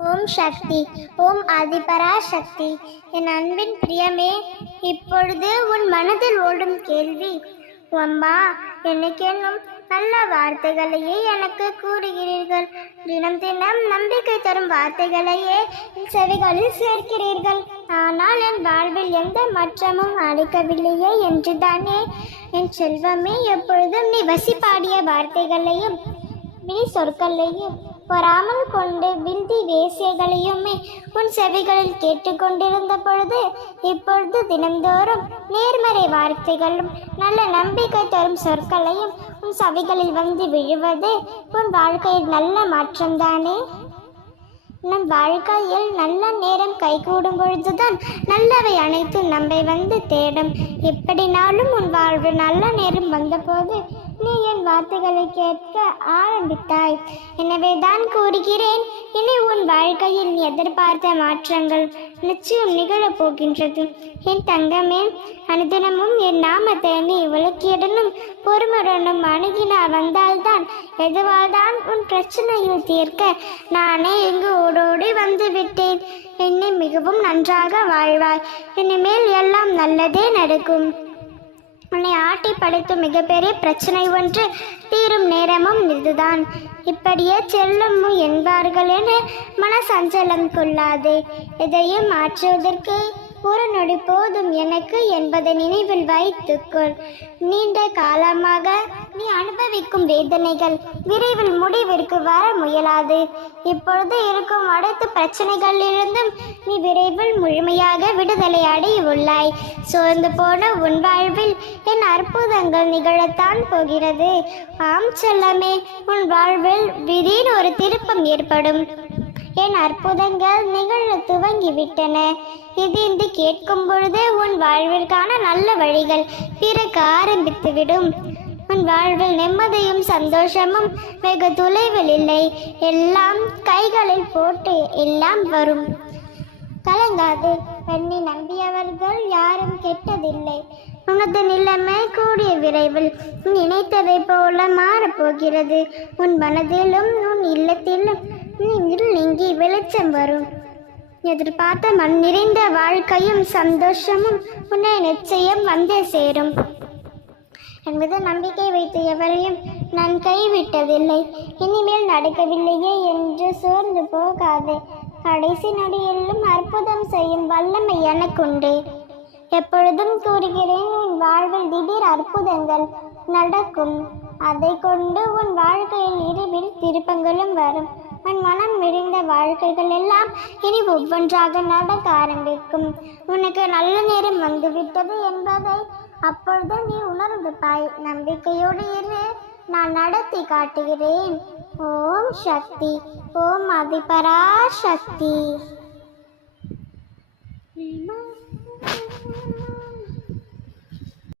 ஓம் சக்தி ஓம் ஆதிபரா சக்தி என் அன்பின் பிரியமே இப்பொழுது உன் மனதில் ஓடும் கேள்வி அம்மா என்னைக்கேனும் நல்ல வார்த்தைகளையே எனக்கு கூறுகிறீர்கள். தினம் தினம் நம்பிக்கை தரும் வார்த்தைகளையே என் செவிகளில் சேர்க்கிறீர்கள். ஆனால் என் வாழ்வில் எந்த மாற்றமும் அளிக்கவில்லையே என்றுதானே? என் செல்வமே எப்பொழுதும் நீ வசிப்பாடிய வார்த்தைகளையும் நீ சொற்களையும் பொறாமல் கொண்டு விந்தி வேசியகளையுமே உன் செவிகளில் கேட்டுக்கொண்டிருந்த பொழுது இப்பொழுது தினந்தோறும் நேர்மறை வார்த்தைகளும் நல்ல நம்பிக்கை தரும் சொற்களையும் உன் சவிகளில் வந்து விழுவது உன் வாழ்க்கையில் நல்ல மாற்றம்தானே? நம் வாழ்க்கையில் நல்ல நேரம் கைகூடும் பொழுதுதான் நல்லவை அனைத்தும் நம்மை வந்து தேடும். எப்படினாலும் உன் வாழ்வு நல்ல நேரம் வந்தபோது போது என் வார்த்தைகளை கேட்க ஆரம்பித்தாய். எனவே தான் கூறுகிறேன் இனி உன் வாழ்க்கையில் நீ எதிர்பார்த்த மாற்றங்கள் நிச்சயம் நிகழப் போகின்றது. என் தங்கமே அனுதினமும் என் நாமத்தை நீ விளக்கியுடனும் பொறுமுடனும் அணுகினா வந்தால்தான் எதுவால்தான் உன் பிரச்சனையில் தீர்க்க நானே இங்கு ஓடோடி வந்து விட்டேன் என்னை மிகவும் நன்றாக வாழ்வாய். இனிமேல் எல்லாம் நல்லதே நடக்கும். உன்னை படைத்த மிகப்பெரிய பிரச்சனை ஒன்று தீரும் நேரமும் இதுதான். இப்படியே செல்லும் என்பார்கள் என்று மனசஞ்சலம் கொள்ளாதே. எதையும் மாற்றுவதற்கு ஒரு நொடி போதும் எனக்கு என்பதை நினைவில் வைத்துக்கொள். நீண்ட காலமாக நீ அனுபவிக்கும் வேதனைகள் விரைவில் முடிவிற்கு வர முயலாது. இப்பொழுது இருக்கும் அனைத்து பிரச்சனைகளிலிருந்தும் நீ விரை முழுமையாக விடுதலை அடைய உள்ளாய் சோர்ந்து போன உன் வாழ்வில் என் அற்புதங்கள் நிகழத்தான் போகிறது. ஆம் செல்லமே உன் வாழ்வில் திடீர் ஒரு திருப்பம் ஏற்படும். என் அற்புதங்கள் நிகழ துவங்கிவிட்டன. இது கேட்கும் பொழுதே உன் வாழ்விற்கான நல்ல வழிகள் பிறக்க ஆரம்பித்துவிடும். உன் வாழ்வில் நிம்மதியும் சந்தோஷமும் வெகு தொலைவில் இல்லை. எல்லாம் கைகளில் போட்டு எல்லாம் வரும். கலங்காது. பெண்ணை நம்பியவர்கள் யாரும் கெட்டதில்லை. உனது நிலைமை கூடிய விரைவில் நினைத்ததை போல மாறப்போகிறது. உன் மனதிலும் உன் இல்லத்திலும் நீங்கி வெளிச்சம் வரும். எதிர்பார்த்த மண் நிறைந்த வாழ்க்கையும் சந்தோஷமும் உன்னை நிச்சயம் வந்து சேரும். என்பது நம்பிக்கை வைத்த எவரையும் நான் கைவிட்டதில்லை. இனிமேல் நடக்கவில்லையே என்று சோர்ந்து போகாதே. கடைசி நொடியிலும் அற்புதம் செய்யும் வல்லமை எனக்குண்டு. எப்பொழுதும் கூறுகிறேன் உன் வாழ்வில் திடீர் அற்புதங்கள் நடக்கும். அதை கொண்டு உன் வாழ்க்கையில் இருவில் திருப்பங்களும் வரும். உன் மனம் விரிந்த வாழ்க்கைகள் எல்லாம் இனி ஒவ்வொன்றாக நடக்க ஆரம்பிக்கும். உனக்கு நல்ல நேரம் வந்துவிட்டது என்பதை அப்பொழுது நீ உணர்ந்து பாய். நம்பிக்கையோடு இரு. நான் நடத்தி காட்டுகிறேன். ஓம் சக்தி. ஓம் அதிபரா சக்தி.